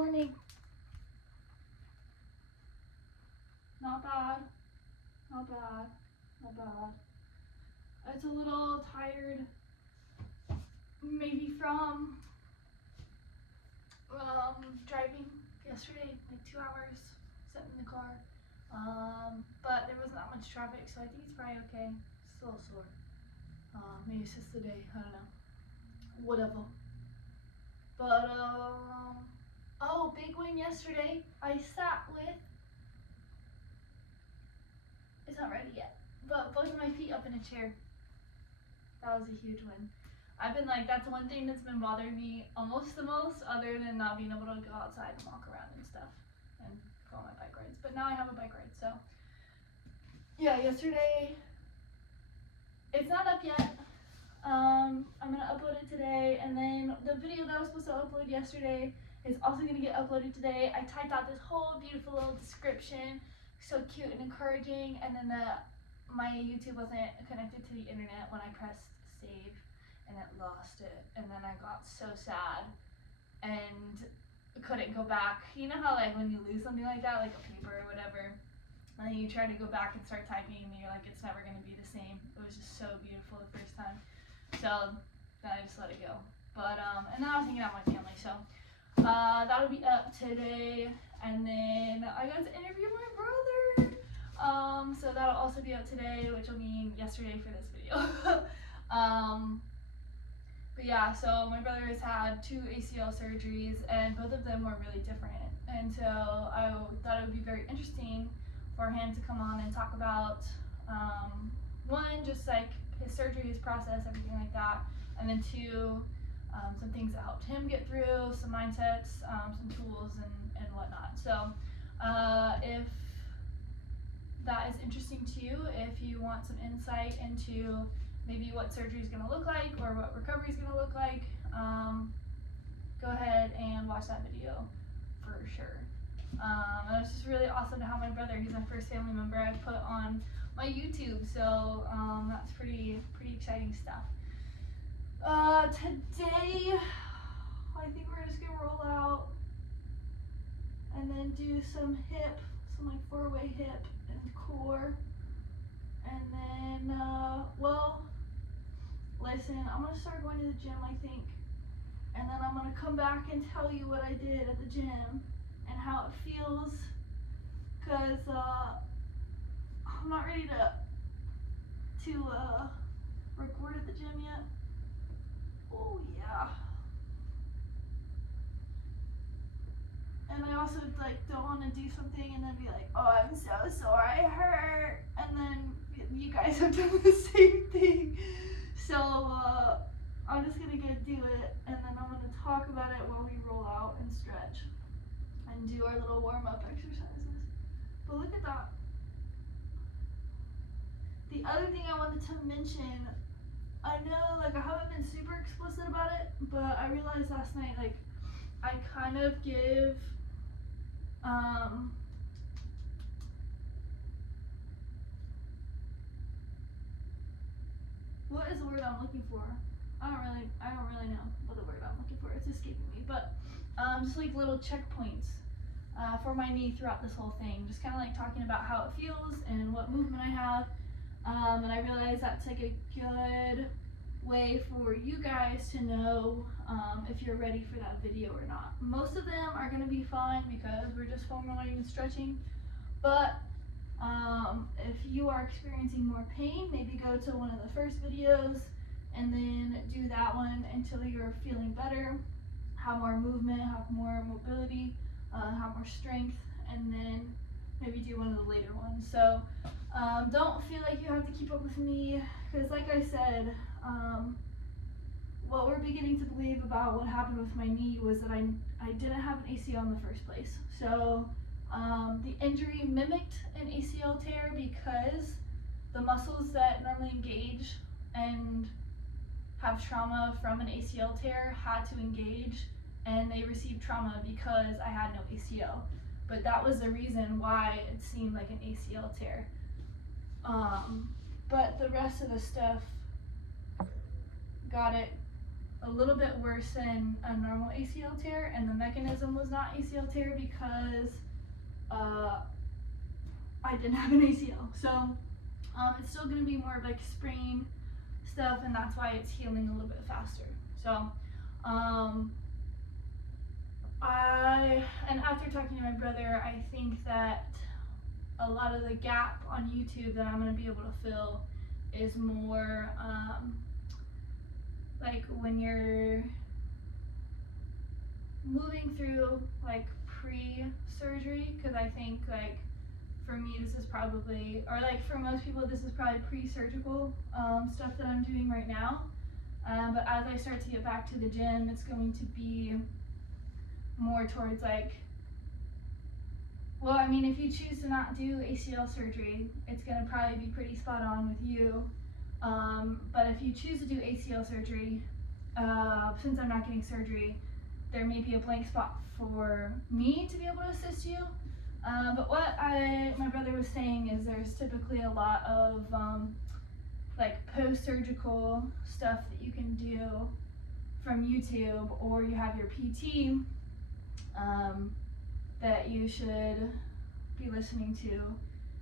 morning. Not bad. Not bad. Not bad. It's a little tired. Maybe from driving yesterday, like 2 hours sitting in the car. But there wasn't that much traffic, so I think it's probably okay. It's a little sore. Maybe it's just the day. I don't know. Whatever. But oh, big win yesterday. I sat with. It's not ready yet, but both of my feet up in a chair. That was a huge win. I've been like, that's one thing that's been bothering me almost the most, other than not being able to go outside and walk around and stuff and go on my bike rides. But now I have a bike ride, so yeah, yesterday, it's not up yet. I'm gonna upload it today, and then the video that I was supposed to upload yesterday is also gonna get uploaded today. I typed out this whole beautiful little description, so cute and encouraging, and then my YouTube wasn't connected to the internet when I pressed save, and it lost it, and then I got so sad and couldn't go back. You know how like when you lose something like that, like a paper or whatever, and then you try to go back and start typing, and you're like, it's never gonna be the same. It was just so beautiful the first time. So then I just let it go. But and then I was hanging out with my family, so that'll be up today. And then I got to interview my brother. So that'll also be up today, which will mean yesterday for this video. But yeah, so my brother has had 2 ACL surgeries, and both of them were really different. And so I thought it would be very interesting for him to come on and talk about one, just like his surgery, his process, everything like that, and then 2, some things that helped him get through, some mindsets, some tools, and whatnot. So if that is interesting to you, if you want some insight into maybe what surgery is going to look like or what recovery is going to look like, go ahead and watch that video for sure. And it's just really awesome to have my brother. He's my first family member I put on my YouTube, so that's pretty exciting stuff. Today, I think we're just gonna roll out and then do some like 4-way hip and core, and then well, listen, I'm gonna start going to the gym, I think, and then I'm gonna come back and tell you what I did at the gym and how it feels, cause I'm not ready to record at the gym yet. Oh yeah. And I also like don't want to do something and then be like, oh, I'm so sore, I hurt, and then you guys have done the same thing. So I'm just gonna go do it, and then I'm gonna talk about it while we roll out and stretch and do our little warm-up exercises. But look at that. The other thing I wanted to mention, I know like I haven't been super explicit about it, but I realized last night like I kind of give what is the word I'm looking for? I don't really know what the word I'm looking for. It's escaping me. But just like little checkpoints for my knee throughout this whole thing. Just kind of like talking about how it feels and what movement I have. And I realize that's like a good way for you guys to know if you're ready for that video or not. Most of them are going to be fine because we're just foam rolling and stretching. But if you are experiencing more pain, maybe go to one of the first videos and then do that one until you're feeling better, have more movement, have more mobility, have more strength, and then maybe do one of the later ones. So don't feel like you have to keep up with me, because like I said, what we're beginning to believe about what happened with my knee was that I didn't have an ACL in the first place. So the injury mimicked an ACL tear because the muscles that normally engage and have trauma from an ACL tear had to engage, and they received trauma because I had no ACL. But that was the reason why it seemed like an ACL tear. But the rest of the stuff got it a little bit worse than a normal ACL tear, and the mechanism was not ACL tear because I didn't have an ACL. So it's still going to be more of like sprain stuff, and that's why it's healing a little bit faster. So and after talking to my brother, I think that a lot of the gap on YouTube that I'm going to be able to fill is more like when you're moving through like pre-surgery, because I think like for me this is probably, or like for most people this is probably pre-surgical stuff that I'm doing right now, but as I start to get back to the gym, it's going to be more towards like, well, I mean, if you choose to not do ACL surgery, it's going to probably be pretty spot on with you. But if you choose to do ACL surgery, since I'm not getting surgery, there may be a blank spot for me to be able to assist you. But what my brother was saying is there's typically a lot of like post-surgical stuff that you can do from YouTube, or you have your PT that you should be listening to,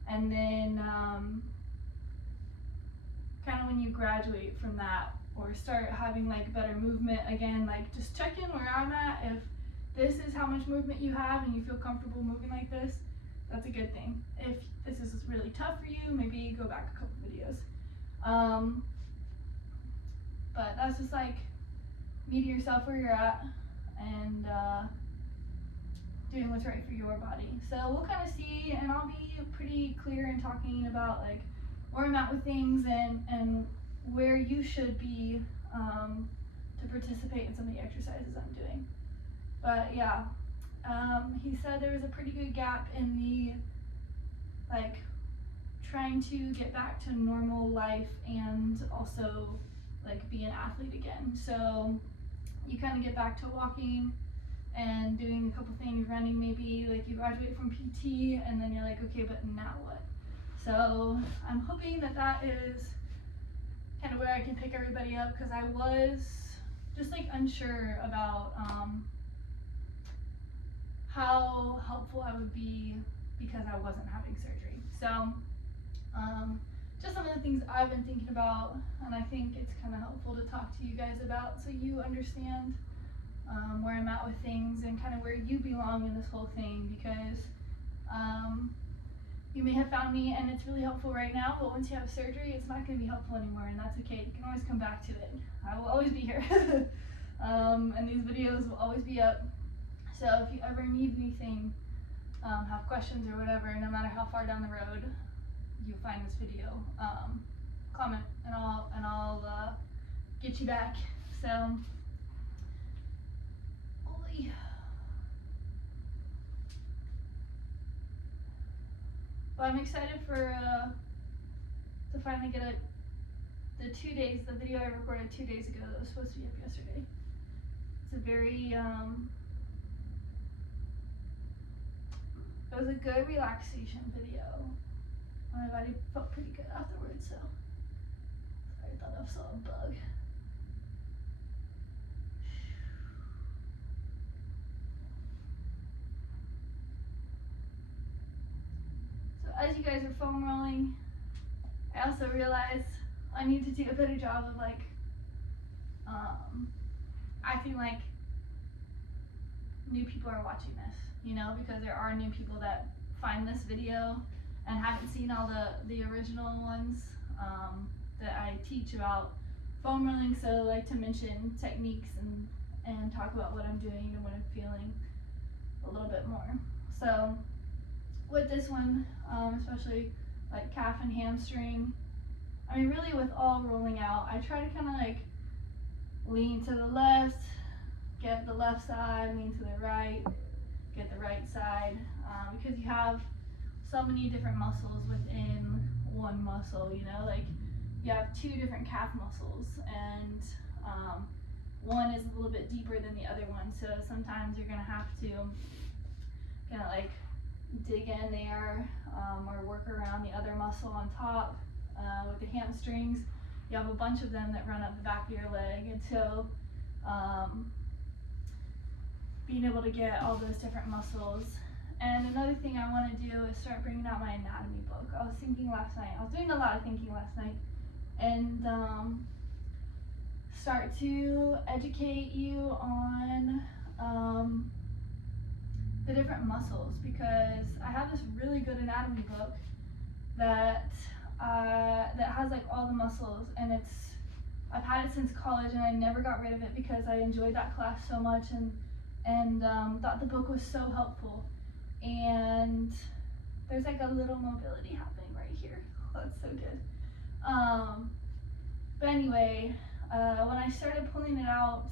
and then kind of when you graduate from that or start having like better movement again, like just check in where I'm at. If this is how much movement you have and you feel comfortable moving like this, that's a good thing. If this is really tough for you, maybe go back a couple videos. But that's just like meeting yourself where you're at and doing what's right for your body. So we'll kind of see, and I'll be pretty clear in talking about like where I'm at with things and where you should be to participate in some of the exercises I'm doing. But yeah, he said there was a pretty good gap in the like trying to get back to normal life and also like be an athlete again. So you kind of get back to walking and doing a couple things, running maybe, like you graduate from PT and then you're like, okay, but now what? So I'm hoping that that is kind of where I can pick everybody up, because I was just like unsure about how helpful I would be because I wasn't having surgery. So just some of the things I've been thinking about, and I think it's kind of helpful to talk to you guys about so you understand where I'm at with things and kind of where you belong in this whole thing, because you may have found me and it's really helpful right now, but once you have surgery, it's not going to be helpful anymore, and that's okay. You can always come back to it. I will always be here. And these videos will always be up. So if you ever need anything, have questions or whatever, no matter how far down the road you find this video, comment and I'll get you back. So holy. Well, I'm excited for to finally get the 2 days, the video I recorded 2 days ago that was supposed to be up yesterday. It's a very it was a good relaxation video. My body felt pretty good afterwards, so I thought I saw a bug. So as you guys are foam rolling, I also realized I need to do a better job of like acting like new people are watching this, you know, because there are new people that find this video and haven't seen all the original ones that I teach about foam rolling. So I like to mention techniques and talk about what I'm doing and what I'm feeling a little bit more. So with this one, especially like calf and hamstring, I mean really with all rolling out, I try to kind of like lean to the left, get the left side, lean to the right, get the right side, because you have so many different muscles within one muscle, you know, like you have 2 different calf muscles, and one is a little bit deeper than the other one, so sometimes you're gonna have to kind of like dig in there or work around the other muscle on top. With the hamstrings, you have a bunch of them that run up the back of your leg, and so being able to get all those different muscles. And another thing I want to do is start bringing out my anatomy book. I was thinking last night, I was doing a lot of thinking last night, and start to educate you on the different muscles, because I have this really good anatomy book that has like all the muscles, and I've had it since college, and I never got rid of it because I enjoyed that class so much, and thought the book was so helpful. And there's like a little mobility happening right here. Oh, that's so good. But anyway, when I started pulling it out,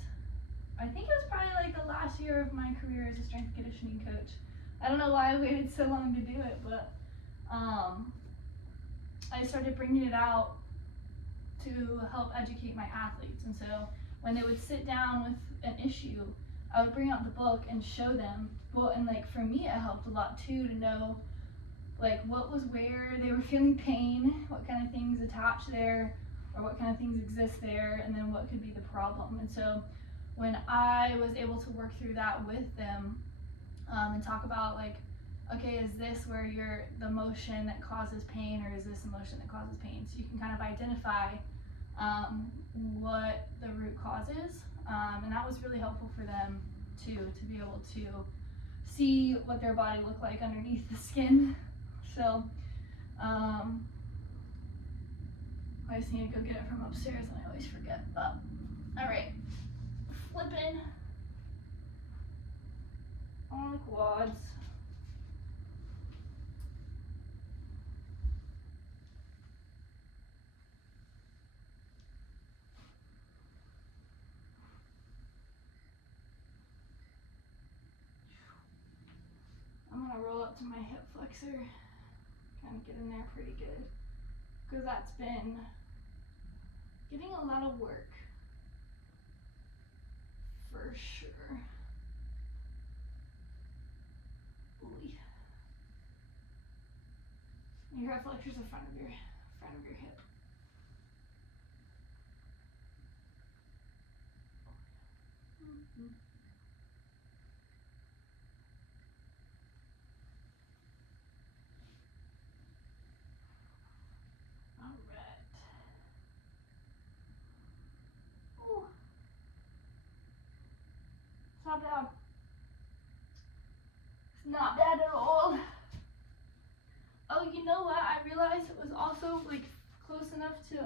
I think it was probably like the last year of my career as a strength conditioning coach. I don't know why I waited so long to do it, but I started bringing it out to help educate my athletes. And so when they would sit down with an issue, I would bring out the book and show them. Well, and like for me, it helped a lot too to know like what was where they were feeling pain, what kind of things attach there, or what kind of things exist there, and then what could be the problem. And so when I was able to work through that with them, and talk about like, okay, is this where the motion that causes pain, or is this the motion that causes pain? So you can kind of identify what the root cause is, and that was really helpful for them too, to be able to see what their body looked like underneath the skin. So I just need to go get it from upstairs, and I always forget. But all right, flipping on the quads. I'm gonna roll up to my hip flexor, kind of get in there pretty good, because that's been getting a lot of work, for sure. Ooh. Your hip flexor's the front of your hip. Mm-hmm. Alright. Ooh. It's not bad. It's not bad at all. Oh, you know what? I realized it was also like close enough to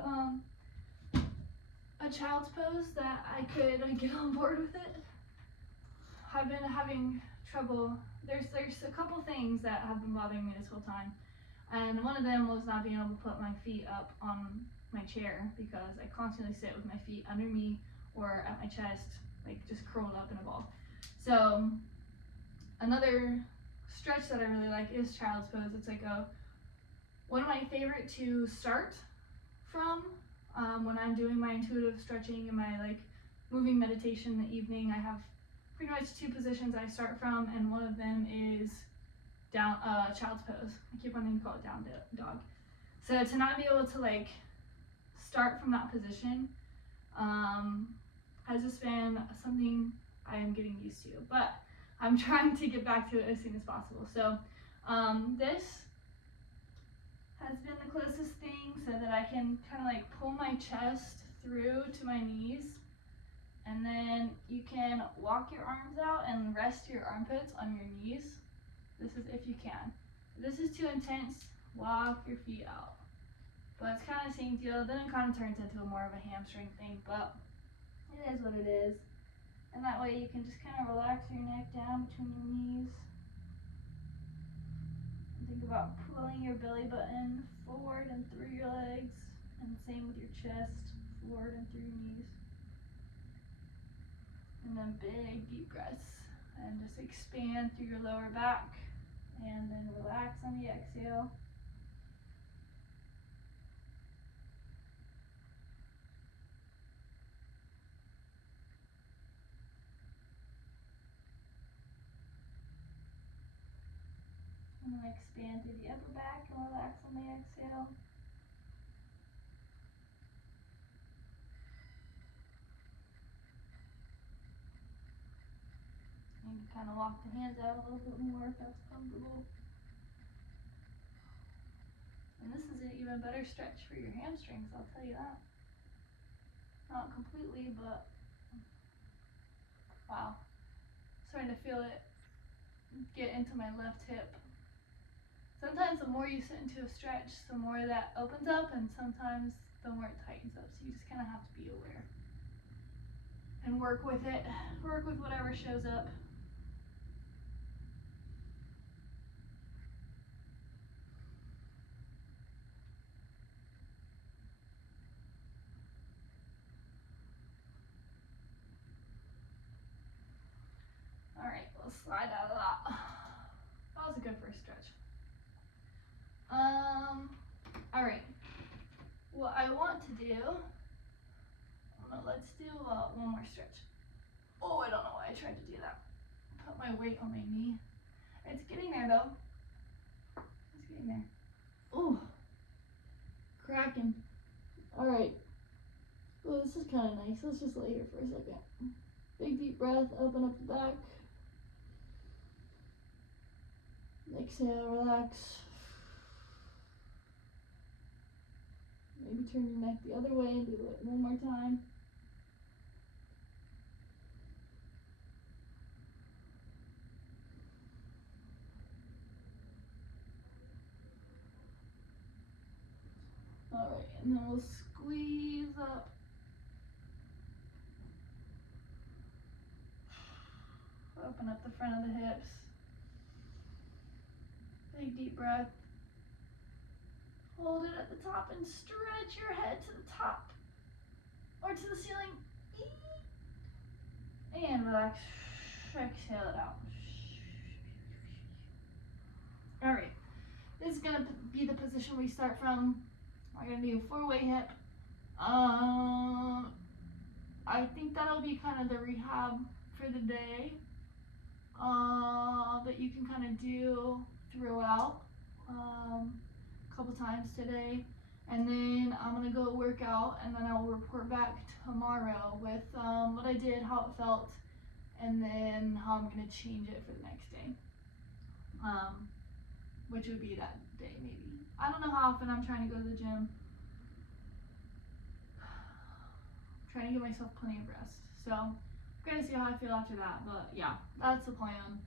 a child's pose that I could get on board with it. I've been having trouble. There's a couple things that have been bothering me this whole time, and one of them was not being able to put my feet up on my chair, because I constantly sit with my feet under me or at my chest, like just curled up in a ball. So another stretch that I really like is child's pose. It's like one of my favorite to start from when I'm doing my intuitive stretching and my like moving meditation in the evening. I have pretty much two positions I start from, and one of them is down child's pose. I keep wanting to call it down dog. So to not be able to like start from that position has just been something I am getting used to, but I'm trying to get back to it as soon as possible. So this has been the closest thing, so that I can kind of like pull my chest through to my knees, and then you can walk your arms out and rest your armpits on your knees. This is if you can. If this is too intense, walk your feet out. But it's kind of the same deal. Then it kind of turns into more of a hamstring thing, but it is what it is. And that way you can just kind of relax your neck down between your knees. And think about pulling your belly button forward and through your legs, and same with your chest, forward and through your knees. And then big deep breaths, and just expand through your lower back, and then relax on the exhale. And then expand through the upper back and relax on the exhale. kind of walk the hands out a little bit more if that's comfortable. And this is an even better stretch for your hamstrings, I'll tell you that. Not completely, but wow. Starting to feel it get into my left hip. Sometimes the more you sit into a stretch, the more that opens up, and sometimes the more it tightens up. So you just kind of have to be aware and work with it. Work with whatever shows up. All right, let's slide out of that. That was a good first stretch. All right. What I want to do, let's do one more stretch. Oh, I don't know why I tried to do that. Put my weight on my knee. It's getting there though. It's getting there. Oh, cracking. All right. Oh, this is kind of nice. Let's just lay here for a second. Big deep breath, open up the back. Exhale, relax. Maybe turn your neck the other way and do it one more time. Alright, and then we'll squeeze up. Open up the front of the hips. Big deep breath. Hold it at the top and stretch your head to the top or to the ceiling. And relax. Exhale it out. All right. This is gonna be the position we start from. We're gonna do 4-way hip. I think that'll be kind of the rehab for the day. That you can kind of do throughout. Couple times today, and then I'm gonna go work out, and then I'll report back tomorrow with what I did, how it felt, and then how I'm gonna change it for the next day, which would be that day maybe. I don't know how often I'm trying to go to the gym. I'm trying to give myself plenty of rest, so I'm gonna see how I feel after that, but yeah, that's the plan.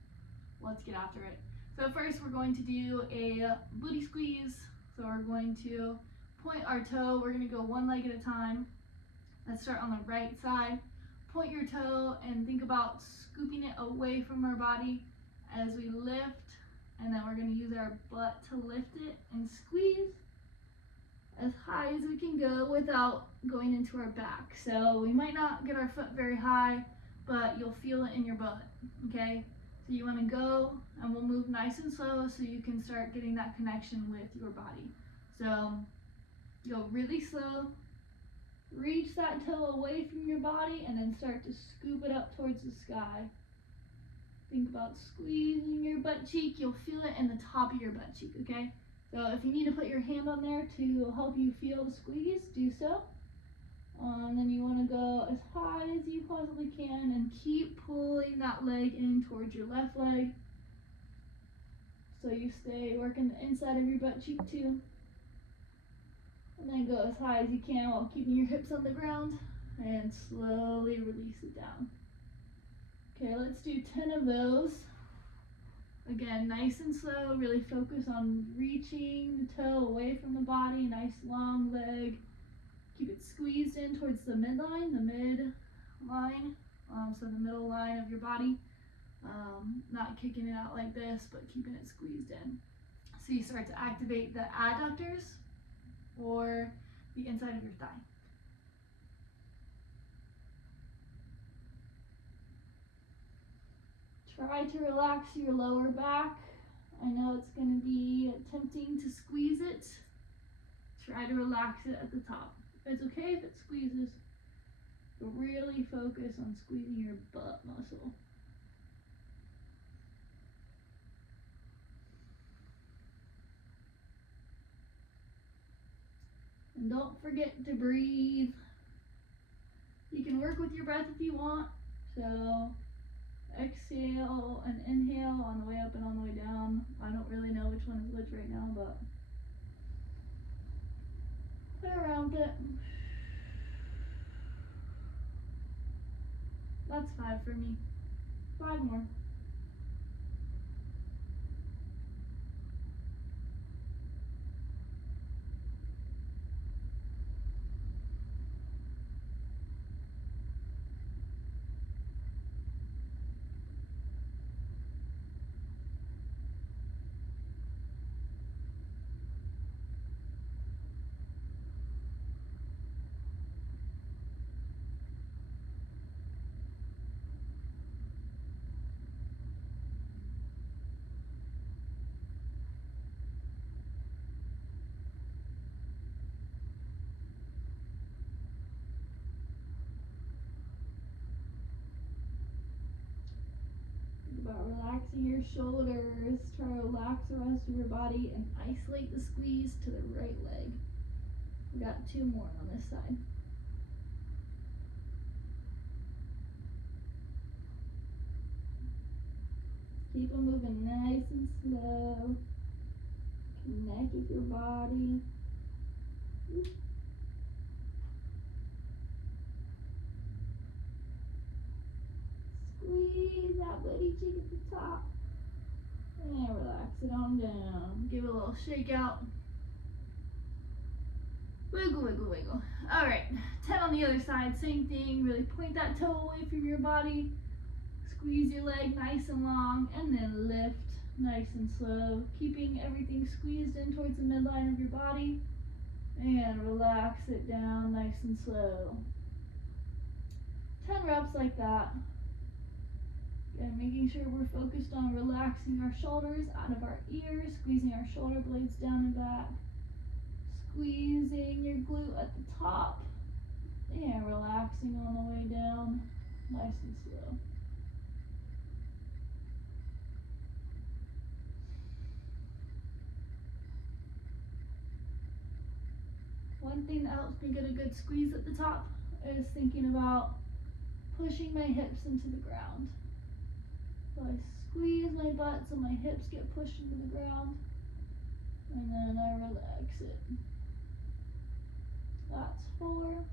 Let's get after it. So first we're going to do a booty squeeze. So we're going to point our toe. We're going to go one leg at a time. Let's start on the right side. Point your toe and think about scooping it away from our body as we lift. And then we're going to use our butt to lift it and squeeze as high as we can go without going into our back. So we might not get our foot very high, but you'll feel it in your butt, okay? So you want to go, and we'll move nice and slow so you can start getting that connection with your body. So go really slow, reach that toe away from your body, and then start to scoop it up towards the sky. Think about squeezing your butt cheek. You'll feel it in the top of your butt cheek, okay? So if you need to put your hand on there to help you feel the squeeze, do so. And then you want to go as high as you possibly can and keep pulling that leg in towards your left leg. So you stay working the inside of your butt cheek too. And then go as high as you can while keeping your hips on the ground and slowly release it down. Okay, let's do 10 of those. Again, nice and slow, really focus on reaching the toe away from the body, nice long leg. Keep it squeezed in towards the midline, so the middle line of your body. Not kicking it out like this, but keeping it squeezed in. So you start to activate the adductors or the inside of your thigh. Try to relax your lower back. I know it's going to be tempting to squeeze it. Try to relax it at the top. It's okay if it squeezes, but really focus on squeezing your butt muscle. And don't forget to breathe. You can work with your breath if you want. So exhale an inhale on the way up and on the way down. I don't really know which one is which right now, but play around with it. That's 5 for me. 5 more. About relaxing your shoulders. Try to relax the rest of your body and isolate the squeeze to the right leg. We got 2 more on this side. Keep them moving nice and slow. Connect with your body. Squeeze that booty cheek at the top. And relax it on down. Give it a little shake out. Wiggle, wiggle, wiggle. Alright, 10 on the other side. Same thing. Really point that toe away from your body. Squeeze your leg nice and long. And then lift nice and slow. Keeping everything squeezed in towards the midline of your body. And relax it down nice and slow. 10 reps like that. And making sure we're focused on relaxing our shoulders out of our ears, squeezing our shoulder blades down and back, squeezing your glute at the top, and relaxing on the way down, nice and slow. One thing that helps me get a good squeeze at the top is thinking about pushing my hips into the ground. So I squeeze my butt so my hips get pushed into the ground, and then I relax it. That's 4.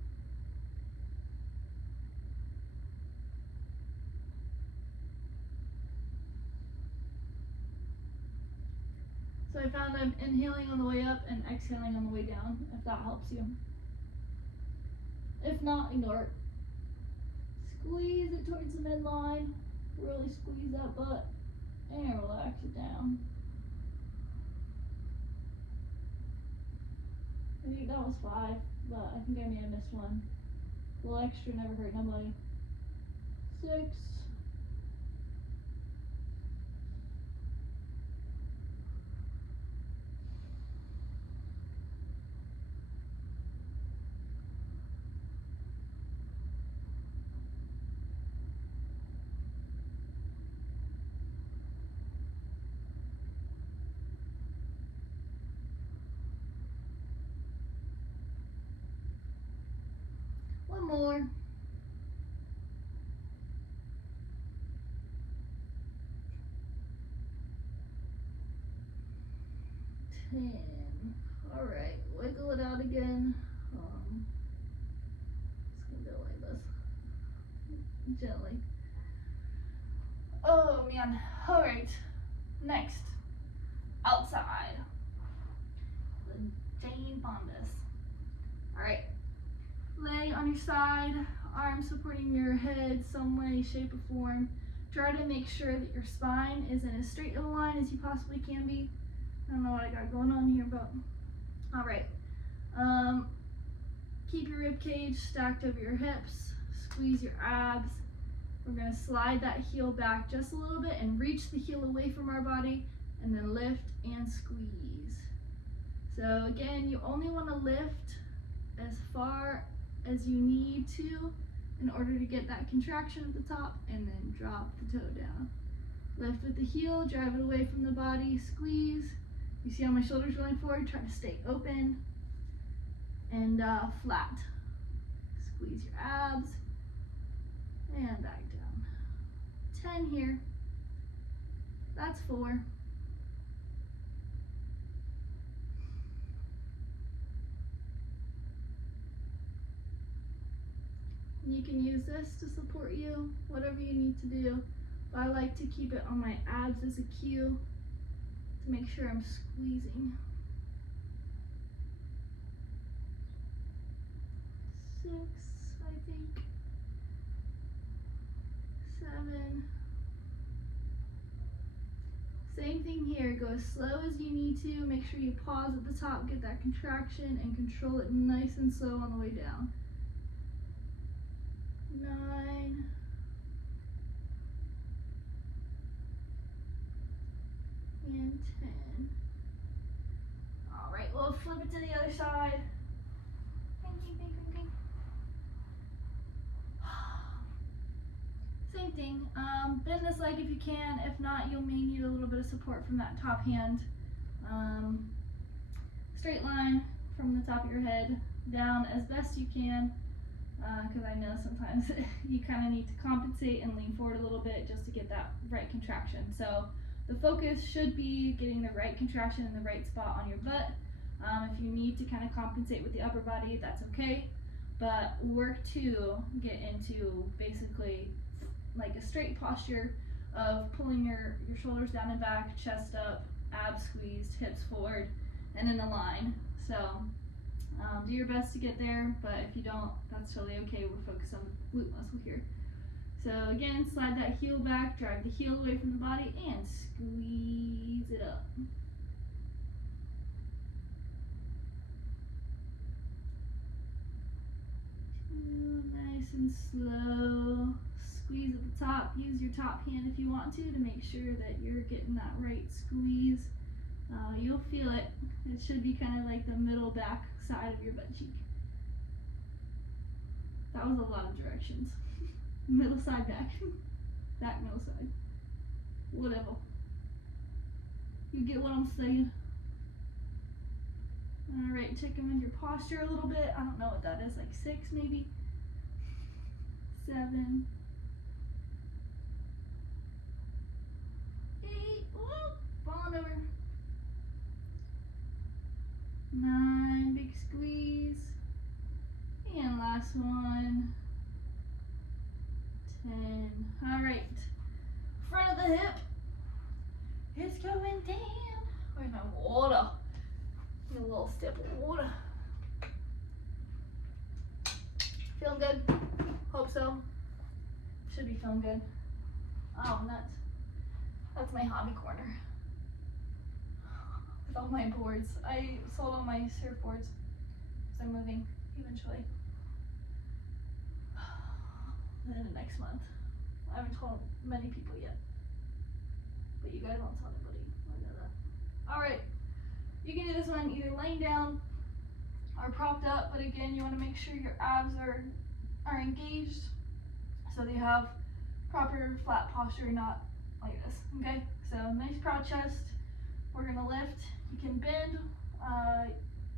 So I found I'm inhaling on the way up and exhaling on the way down, if that helps you. If not, ignore it. Squeeze it towards the midline. Really squeeze that butt and relax it down. I think that was 5, but I think I may have missed one. A little extra never hurt nobody. 6. One more. 10. All right, wiggle it out again. Just gonna go like this, gently. Oh man. All right. Next, outside. The Jane Fondas. All right. Lay on your side, arms supporting your head some way, shape, or form. Try to make sure that your spine is in as straight of a line as you possibly can be. I don't know what I got going on here, but all right. Keep your rib cage stacked over your hips. Squeeze your abs. We're gonna slide that heel back just a little bit and reach the heel away from our body, and then lift and squeeze. So again, you only want to lift as far as you need to in order to get that contraction at the top, and then drop the toe down. Lift with the heel, drive it away from the body, squeeze. You see how my shoulders rolling forward? Try to stay open and flat. Squeeze your abs and back down. 10 here. That's 4. You can use this to support you, whatever you need to do. But I like to keep it on my abs as a cue to make sure I'm squeezing. 6, I think. 7. Same thing here, go as slow as you need to. Make sure you pause at the top, get that contraction, and control it nice and slow on the way down. 9. And 10. All right, we'll flip it to the other side. Same thing, bend this leg if you can. If not, you may need a little bit of support from that top hand. Straight line from the top of your head down as best you can, because I know sometimes you kind of need to compensate and lean forward a little bit just to get that right contraction. So the focus should be getting the right contraction in the right spot on your butt. If you need to kind of compensate with the upper body, that's okay, but work to get into basically like a straight posture of pulling your shoulders down and back, chest up, abs squeezed, hips forward, and in a line. So do your best to get there, but if you don't, that's totally okay. We're focused on the glute muscle here. So again, slide that heel back, drag the heel away from the body, and squeeze it up. Nice and slow. Squeeze at the top. Use your top hand if you want to make sure that you're getting that right squeeze. You'll feel it. It should be kind of like the middle back side of your butt cheek. That was a lot of directions. Middle side, back. Back, middle side. Whatever. You get what I'm saying. Alright, check in with your posture a little bit. I don't know what that is, like 6 maybe? 7. 8. Whoa, falling over. 9, big squeeze. And last one. 10. Alright. Front of the hip is going down. Where's my water? Need a little sip of water. Feeling good? Hope so. Should be feeling good. Oh, nuts. That's my hobby corner. With all my boards. I sold all my surfboards. So I'm moving eventually. In the next month. I haven't told many people yet. But you guys won't tell anybody. I know that. Alright. You can do this one either laying down or propped up, but again, you want to make sure your abs are engaged so they have proper flat posture, not like this. Okay? So nice proud chest. We're gonna lift. You can bend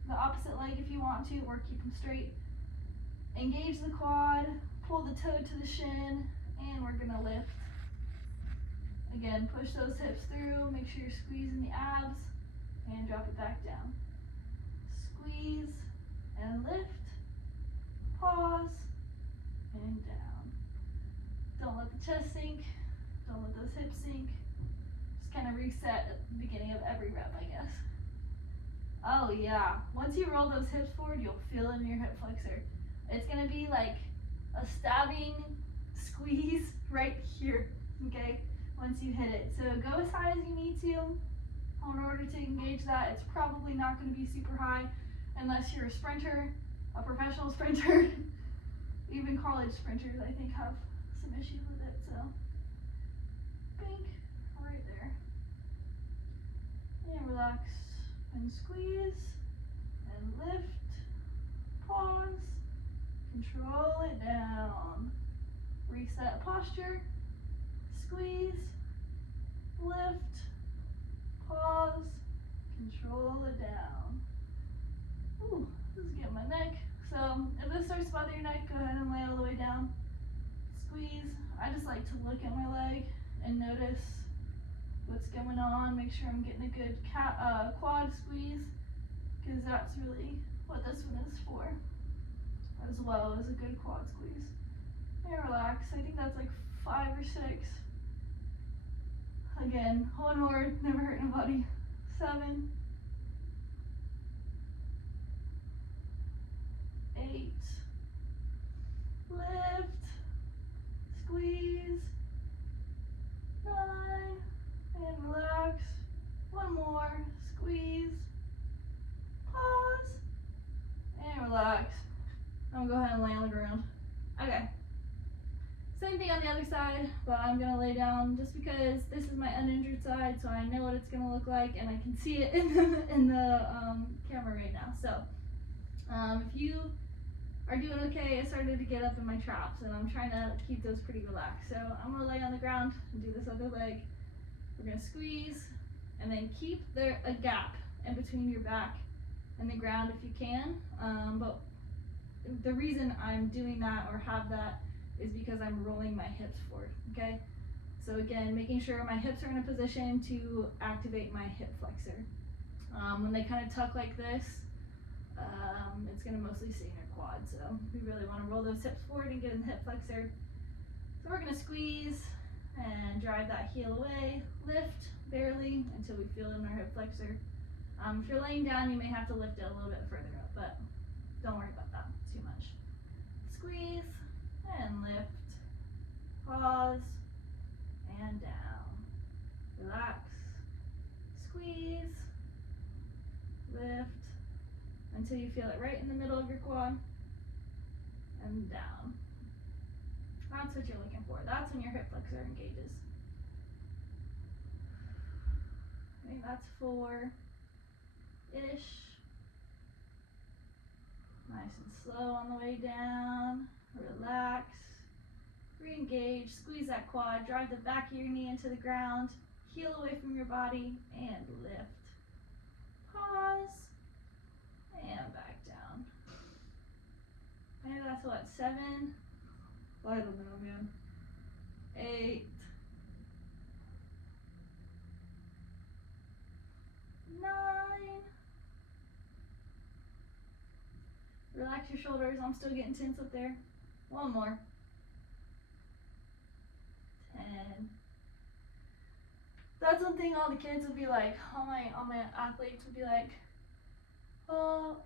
the opposite leg if you want to, or keep them straight. Engage the quad, pull the toe to the shin, and we're gonna lift. Again, push those hips through, make sure you're squeezing the abs, and drop it back down. Squeeze and lift, pause, and down. Don't let the chest sink, don't let those hips sink. Just kind of reset at the beginning of every rep, I guess. Oh yeah, once you roll those hips forward, you'll feel it in your hip flexor. It's gonna be like a stabbing squeeze right here, okay, once you hit it. So go as high as you need to in order to engage that. It's probably not gonna be super high unless you're a sprinter, a professional sprinter. Even college sprinters, I think, have some issues with it, so bink, right there. And relax and squeeze and lift, pause, control it down, reset posture, squeeze, lift, pause, control it down. Ooh, this is getting my neck. So if this starts to bother your neck, go ahead and lay all the way down. Squeeze. I just like to look at my leg and notice what's going on, make sure I'm getting a good quad squeeze, because that's really what this one is for, as well as a good quad squeeze. And relax. I think that's like 5 or 6. Again, one more, never hurt nobody. 7, 8, lift, squeeze, 9, and relax. One more, squeeze, pause, and relax. I'm gonna go ahead and lay on the ground. Okay. Same thing on the other side, but I'm gonna lay down just because this is my uninjured side, so I know what it's gonna look like, and I can see it in the camera right now. So, if you are doing okay, I started to get up in my traps, and I'm trying to keep those pretty relaxed. So I'm gonna lay on the ground and do this other leg. We're gonna squeeze, and then keep there a gap in between your back and the ground if you can. But the reason I'm doing that or have that is because I'm rolling my hips forward, okay? So again, making sure my hips are in a position to activate my hip flexor. When they kind of tuck like this, it's gonna mostly stay in your quad, so we really wanna roll those hips forward and get in the hip flexor. So we're gonna squeeze and drive that heel away, lift barely until we feel it in our hip flexor. If you're laying down, you may have to lift it a little bit further up, but don't worry about that too much. Squeeze and lift, pause, and down. Relax, squeeze, lift, until you feel it right in the middle of your quad, and down. That's what you're looking for. That's when your hip flexor engages. I think that's 4-ish. Nice and slow on the way down. Relax, re-engage, squeeze that quad, drive the back of your knee into the ground, heel away from your body, and lift. Pause, and back down. Maybe that's what, 7? I don't know, man. 8, 9. Relax your shoulders. I'm still getting tense up there. One more. 10. That's one thing all the kids would be like, all my athletes would be like, oh.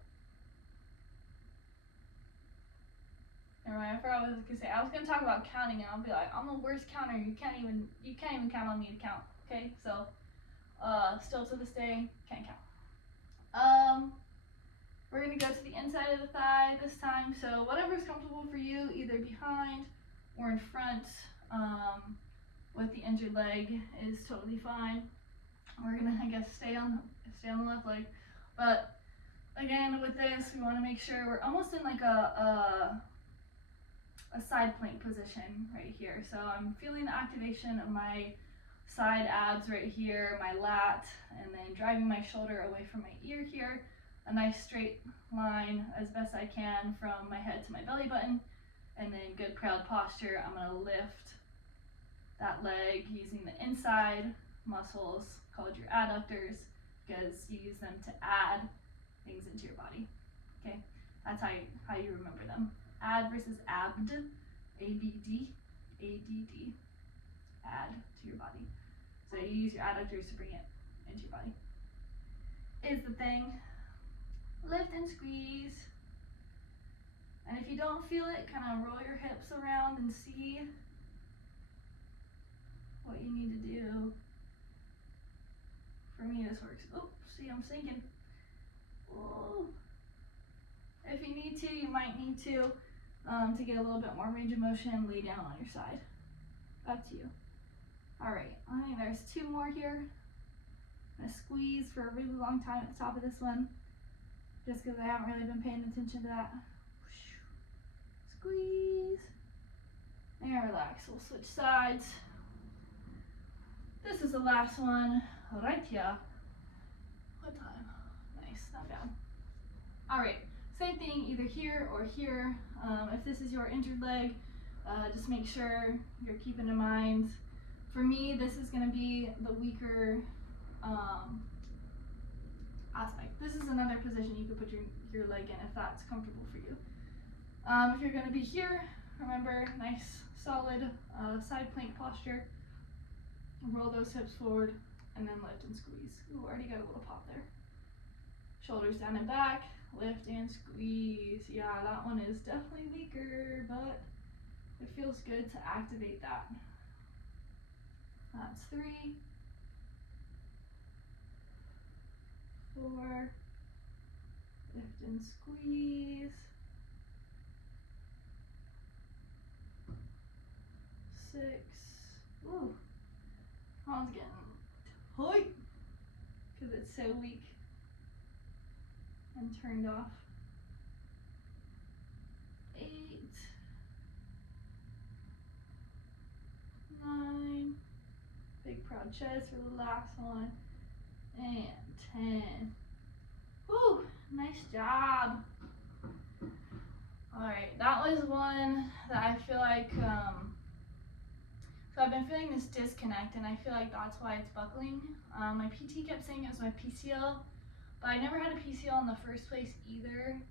Never mind, I forgot what I was gonna say. I was gonna talk about counting, and I'll be like, I'm the worst counter. You can't even count on me to count. Okay, so still to this day, can't count. We're gonna go to the inside of the thigh this time. So whatever's comfortable for you, either behind or in front, with the injured leg is totally fine. We're gonna, I guess, stay on the left leg. But again, with this, we want to make sure we're almost in like a side plank position right here. So I'm feeling the activation of my side abs right here, my lat, and then driving my shoulder away from my ear here. A nice straight line as best I can from my head to my belly button, and then good proud posture. I'm gonna lift that leg using the inside muscles called your adductors, because you use them to add things into your body. Okay, that's how you remember them. Add versus abd, A-B-D, A-D-D, add to your body. So you use your adductors to bring it into your body. Is the thing. Lift and squeeze. And if you don't feel it, kind of roll your hips around and see what you need to do. For me, this works. Oh, see, I'm sinking. Oh. If you need to, you might need to get a little bit more range of motion, lay down on your side. Up to you. All right, I think there's 2 more here. I'm gonna squeeze for a really long time at the top of this one, just because I haven't really been paying attention to that. Squeeze, and relax. We'll switch sides. This is the last one, right here. What time? Nice, not bad. All right, same thing, either here or here. If this is your injured leg, just make sure you're keeping in mind For me, this is going to be the weaker aspect. This is another position you could put your leg in if that's comfortable for you. If you're going to be here, remember, nice solid side plank posture. Roll those hips forward and then lift and squeeze. Ooh, already got a little pop there. Shoulders down and back, lift and squeeze. Yeah, that one is definitely weaker, but it feels good to activate that. That's 3, 4, lift and squeeze, 6, ooh, that one's getting tight because it's so weak and turned off. 8, 9, big proud chest for the last one, and 10. Woo, nice job. Alright, that was one that I feel like, so I've been feeling this disconnect, and I feel like that's why it's buckling. My PT kept saying it was my PCL, but I never had a PCL in the first place either.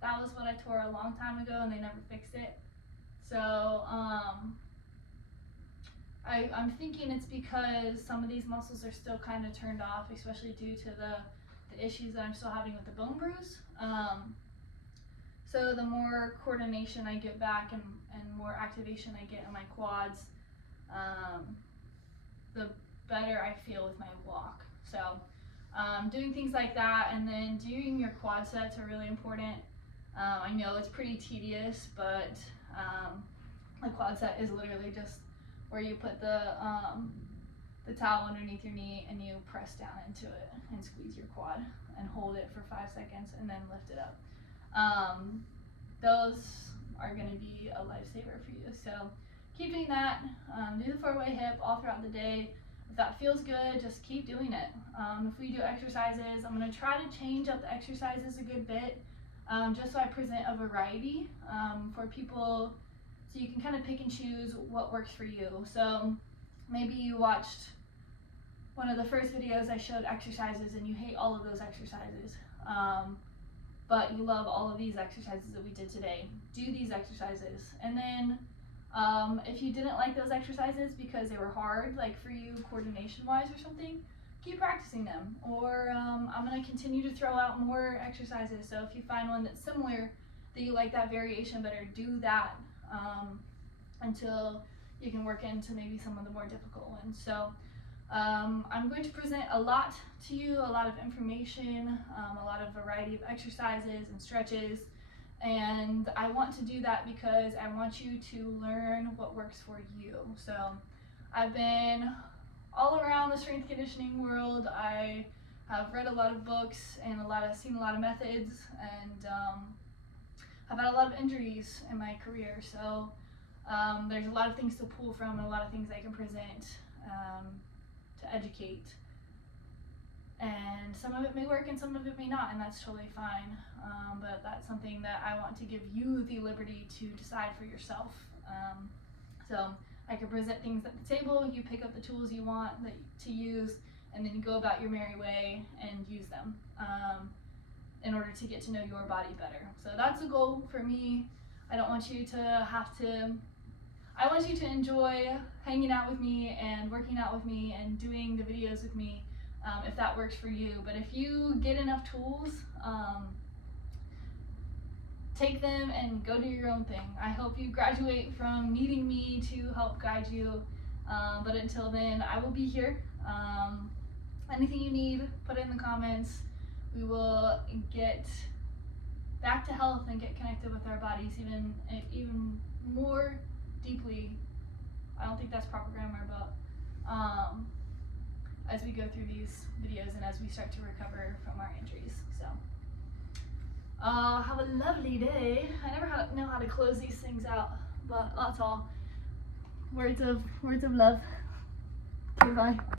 That was what I tore a long time ago, and they never fixed it. So, I'm thinking it's because some of these muscles are still kind of turned off, especially due to the issues that I'm still having with the bone bruise. So the more coordination I get back and more activation I get in my quads, the better I feel with my walk. So doing things like that, and then doing your quad sets are really important. I know it's pretty tedious, but a quad set is literally just where you put the towel underneath your knee and you press down into it and squeeze your quad and hold it for 5 seconds and then lift it up. Those are going to be a lifesaver for you. So keep doing that. Do the 4-way hip all throughout the day. If that feels good, just keep doing it. If we do exercises, I'm going to try to change up the exercises a good bit, just so I present a variety for people, so you can kind of pick and choose what works for you. So maybe you watched one of the first videos I showed exercises and you hate all of those exercises, but you love all of these exercises that we did today. Do these exercises. And then if you didn't like those exercises because they were hard, like for you coordination wise or something, keep practicing them. Or I'm going to continue to throw out more exercises. So if you find one that's similar, that you like that variation better, do that until you can work into maybe some of the more difficult ones. So I'm going to present a lot to you, a lot of information, a lot of variety of exercises and stretches, and I want to do that because I want you to learn what works for you. So I've been all around the strength conditioning world. I have read a lot of books and seen a lot of methods, and I've had a lot of injuries in my career. So there's a lot of things to pull from and a lot of things I can present to educate, and some of it may work and some of it may not, and that's totally fine, but that's something that I want to give you the liberty to decide for yourself. So I can present things at the table, you pick up the tools you want to use, and then you go about your merry way and use them in order to get to know your body better. So that's the goal for me. I don't want you to I want you to enjoy hanging out with me and working out with me and doing the videos with me, if that works for you. But if you get enough tools, take them and go do your own thing. I hope you graduate from needing me to help guide you, but until then, I will be here. Anything you need, put it in the comments. We will get back to health and get connected with our bodies even more deeply. I don't think that's proper grammar, but as we go through these videos and as we start to recover from our injuries. So have a lovely day. I never know how to close these things out, but that's all. Words of love. Okay, bye.